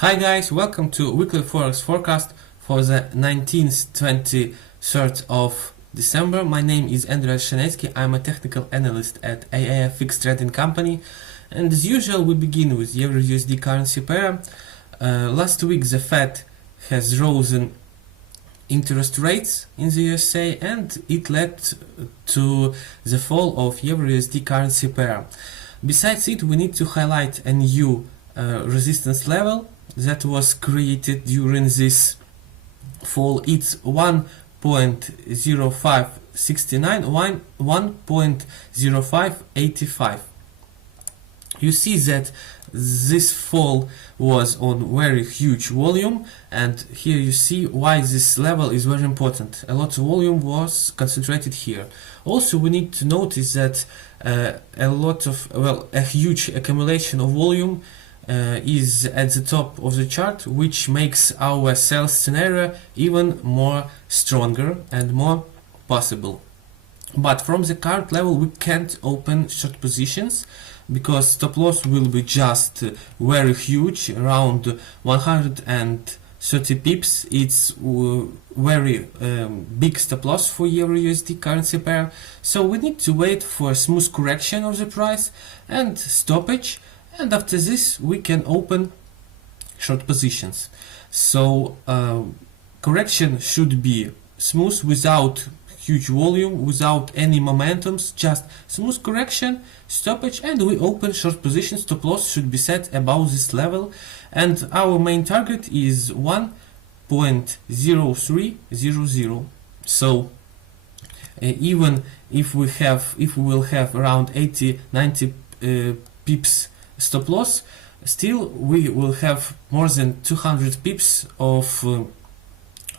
Hi guys, welcome to weekly Forex forecast for the 19th-23rd of December. My name is Andrei Shanetsky. I'm a technical analyst at AAFX trading company, and as usual we begin with Euro-USD currency pair. Last week the Fed has risen interest rates in the USA and it led to the fall of Euro-USD currency pair. Besides it, we need to highlight a new resistance level that was created during this fall. It's 1.0569, 1.0585. You see that this fall was on very huge volume, and here you see why this level is very important. A lot of volume was concentrated here. Also, we need to notice that a huge accumulation of volume is at the top of the chart, which makes our sales scenario even more stronger and more possible. But from the current level we can't open short positions because stop loss will be just very huge, around 130 pips. It's very big stop loss for Euro-USD currency pair, so we need to wait for a smooth correction of the price and stoppage, and after this we can open short positions. So correction should be smooth, without huge volume, without any momentums, just smooth correction, stoppage, and we open short positions. Stop loss should be set above this level, and our main target is 1.0300. So even if we will have around 80-90 pips stop loss, still we will have more than 200 pips of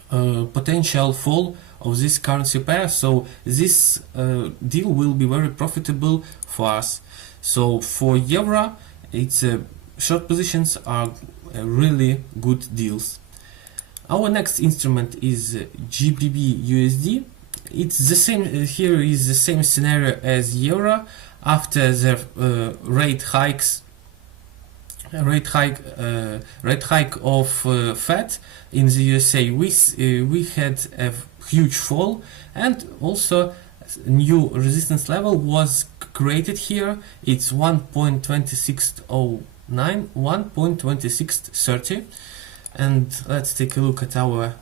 potential fall of this currency pair, so this deal will be very profitable for us. So for euro, its short positions are really good deals. Our next instrument is GBP USD. It's the same. Here is the same scenario as euro. After the rate hike of Fed in the USA, we had a huge fall, and also new resistance level was created here. It's 1.2609, 1.2630, and let's take a look at our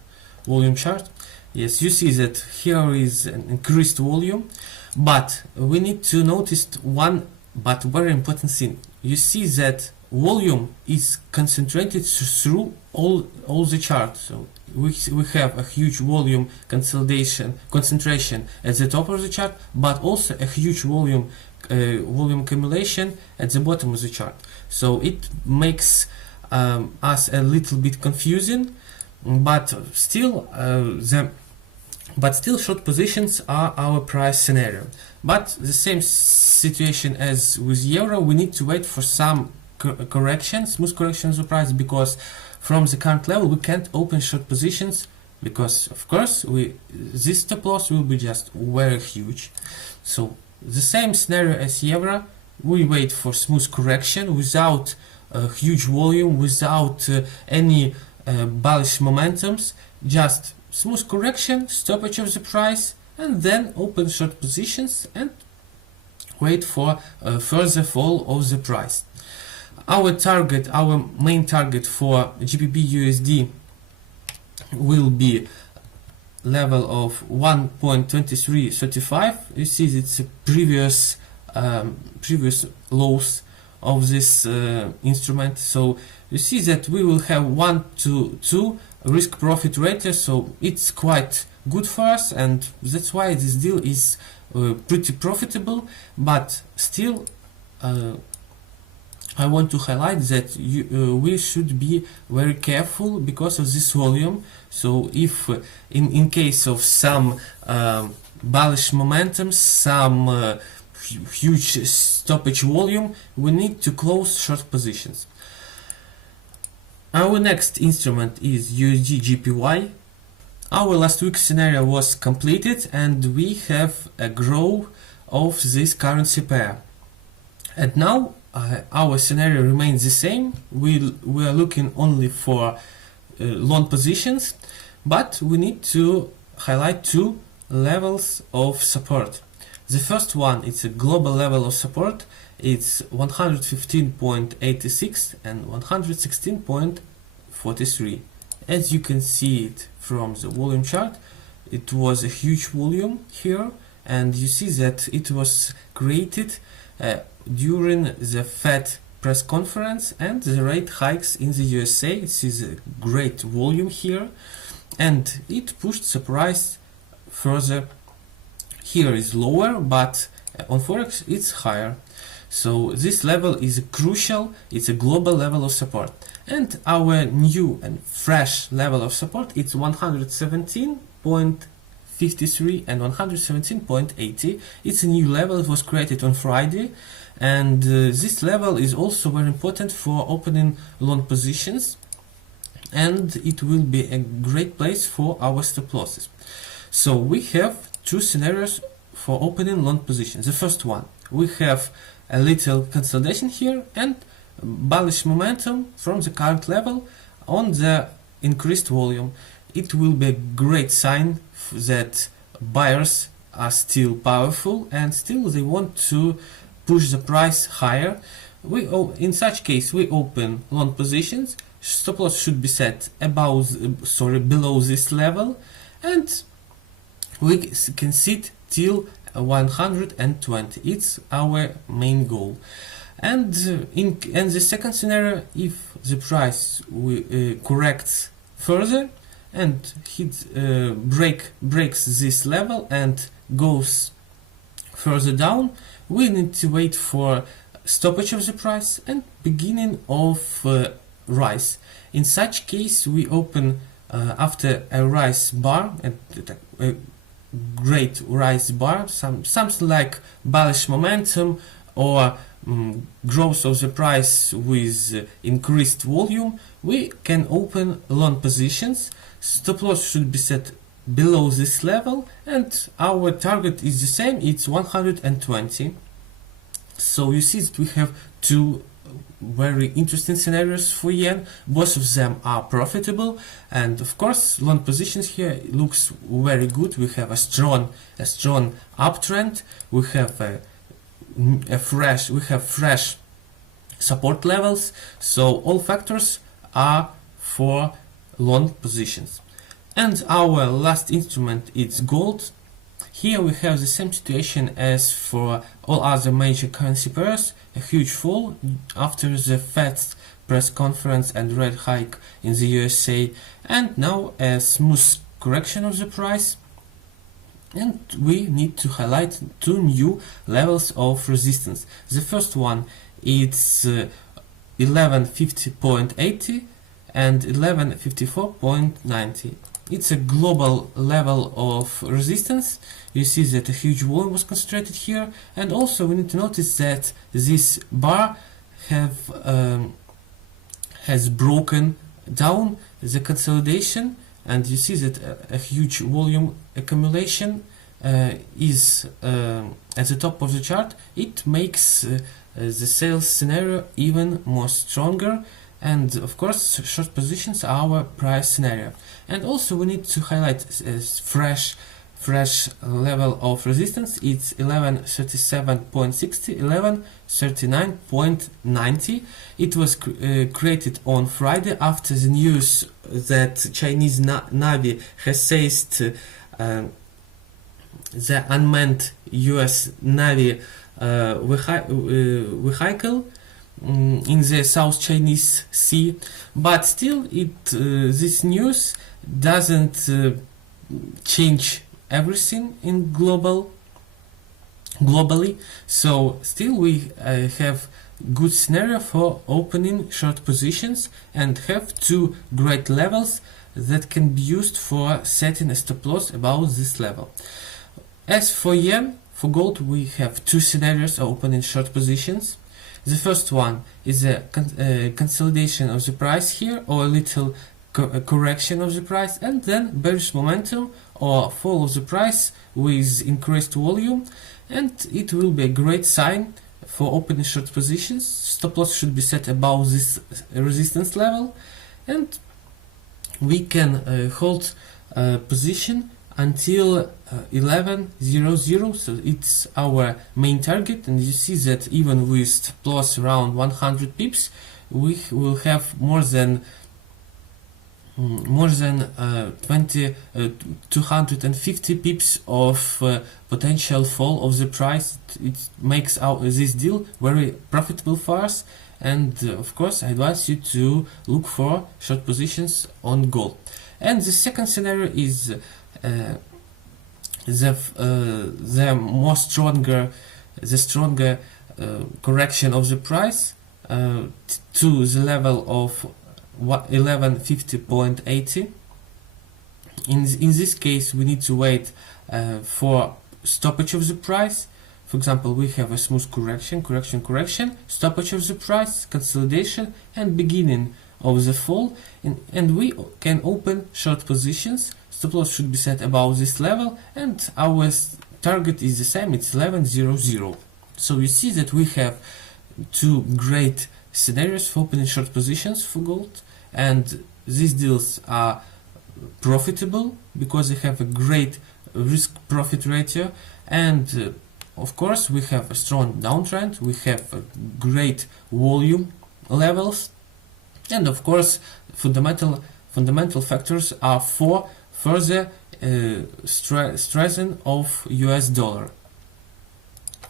volume chart. Yes, you see that here is an increased volume, but we need to notice one but very important thing. You see that volume is concentrated through all the chart. So we have a huge volume concentration at the top of the chart, but also a huge volume accumulation at the bottom of the chart. So it makes us a little bit confusing, but still short positions are our price scenario. But the same situation as with euro, we need to wait for some correction, smooth correction of the price, because from the current level we can't open short positions, because of course this stop loss will be just very huge. So the same scenario as euro, we wait for smooth correction without huge volume, without any bullish momentums, just smooth correction, stoppage of the price, and then open short positions and wait for further fall of the price. Our main target for GBP USD will be level of 1.2335. You see it's previous lows of this instrument. So you see that we will have 1 to 2 risk profit ratio, so it's quite good for us, and that's why this deal is pretty profitable. But still I want to highlight that we should be very careful because of this volume. So if in case of some bullish momentum, some huge stoppage volume, we need to close short positions. Our next instrument is USD GPY. Our last week's scenario was completed, and we have a growth of this currency pair. And now our scenario remains the same. We are looking only for long positions, but we need to highlight two levels of support. The first one, it's a global level of support. It's 115.86 and 116.43. As you can see it from the volume chart, it was a huge volume here, and you see that it was created during the Fed press conference and the rate hikes in the USA. This is a great volume here, and it pushed the price further. Here is lower, but on Forex it's higher. So this level is crucial. It's a global level of support, and our new and fresh level of support, it's 117.53 and 117.80. It's a new level. It was created on Friday, and this level is also very important for opening long positions, and it will be a great place for our stop losses. So we have two scenarios for opening long positions. The first one, we have a little consolidation here and bullish momentum from the current level on the increased volume. It will be a great sign that buyers are still powerful and still they want to push the price higher. In such case, we open long positions. Stop loss should be set below this level, and we can sit till 120. It's our main goal. And in the second scenario, if the price corrects further and breaks this level and goes further down, we need to wait for stoppage of the price and beginning of rise. In such case, we open after a rise bar, a great rise bar, something like bullish momentum or growth of the price with increased volume, we can open long positions. Stop loss should be set below this level, and our target is the same, it's 120. So you see that we have two very interesting scenarios for yen. Both of them are profitable, and of course long positions here looks very good. We have a strong uptrend. We have fresh support levels. So all factors are for long positions. And our last instrument is gold. Here we have the same situation as for all other major currency pairs, a huge fall after the Fed's press conference and rate hike in the USA, and now a smooth correction of the price. And we need to highlight two new levels of resistance. The first one is 1150.80 and 1154.90. It's a global level of resistance. You see that a huge volume was concentrated here, and also we need to notice that this bar has broken down the consolidation, and you see that a huge volume accumulation is at the top of the chart. It makes the sales scenario even more stronger. And of course, short positions are our price scenario. And also we need to highlight a fresh level of resistance. It's 1137.60, 1139.90. It was created on Friday after the news that Chinese Navy has seized the unmanned US Navy vehicle in the South Chinese Sea, but still this news doesn't change everything in globally. So still we have good scenario for opening short positions and have two great levels that can be used for setting a stop loss above this level. As for yen, for gold, we have two scenarios opening short positions. The first one is a consolidation of the price here, or a little correction of the price, and then bearish momentum or fall of the price with increased volume, and it will be a great sign for opening short positions, stop loss should be set above this resistance level, and we can hold position until 11:00. So it's our main target, and you see that even with stop loss around 100 pips, we will have more than 250 pips of potential fall of the price. It makes this deal very profitable for us, and of course I advise you to look for short positions on gold. And the second scenario is the stronger correction of the price to the level of 1150.80. In this case, we need to wait for stoppage of the price. For example, we have a smooth correction, stoppage of the price, consolidation, and beginning of the fall, and we can open short positions. Stop loss should be set above this level, and our target is the same, it's 11:00. So you see that we have two great scenarios for opening short positions for gold, and these deals are profitable because they have a great risk-profit ratio, and of course we have a strong downtrend, we have a great volume levels, and of course fundamental factors are for further strengthening of US dollar.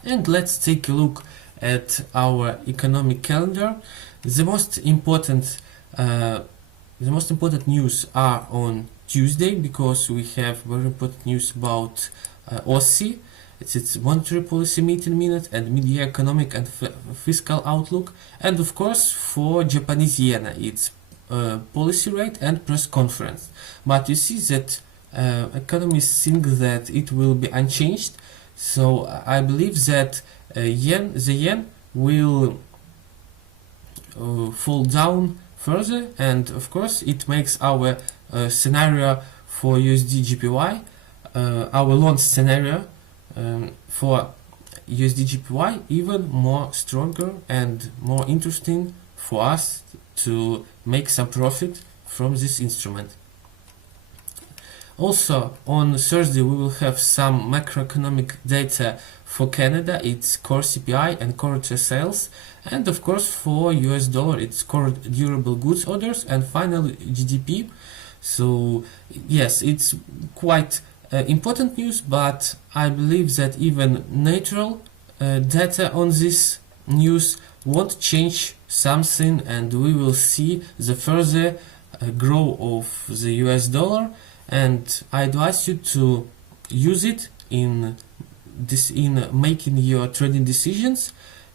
And let's take a look at our economic calendar. The most important news are on Tuesday, because we have very important news about OSCE. It's its monetary policy meeting minute and mid-year economic and fiscal outlook, and of course for Japanese yen its policy rate and press conference. But you see that economists think that it will be unchanged, so I believe that the yen will fall down further, and of course it makes our scenario for USD JPY, our long scenario for USD JPY, even more stronger and more interesting for us to make some profit from this instrument. Also on Thursday we will have some macroeconomic data for Canada, it's core CPI and core retail sales, and of course for US dollar it's core durable goods orders and final GDP. So yes, it's quite important news, but I believe that even neutral data on this news won't change something, and we will see the further growth of the US dollar, and I advise you to use it in making your trading decisions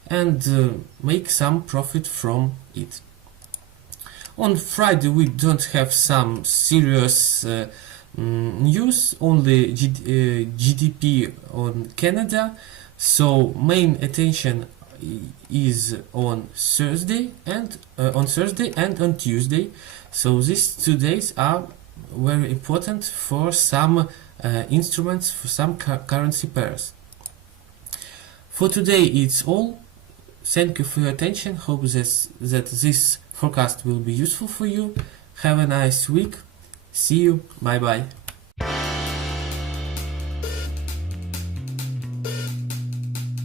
and make some profit from it. On Friday we don't have some serious news, only GDP on Canada, so main attention is on Thursday and on Tuesday. So these 2 days are very important for some instruments, for some currency pairs. For today it's all. Thank you for your attention. Hope that this forecast will be useful for you. Have a nice week. See you. Bye bye.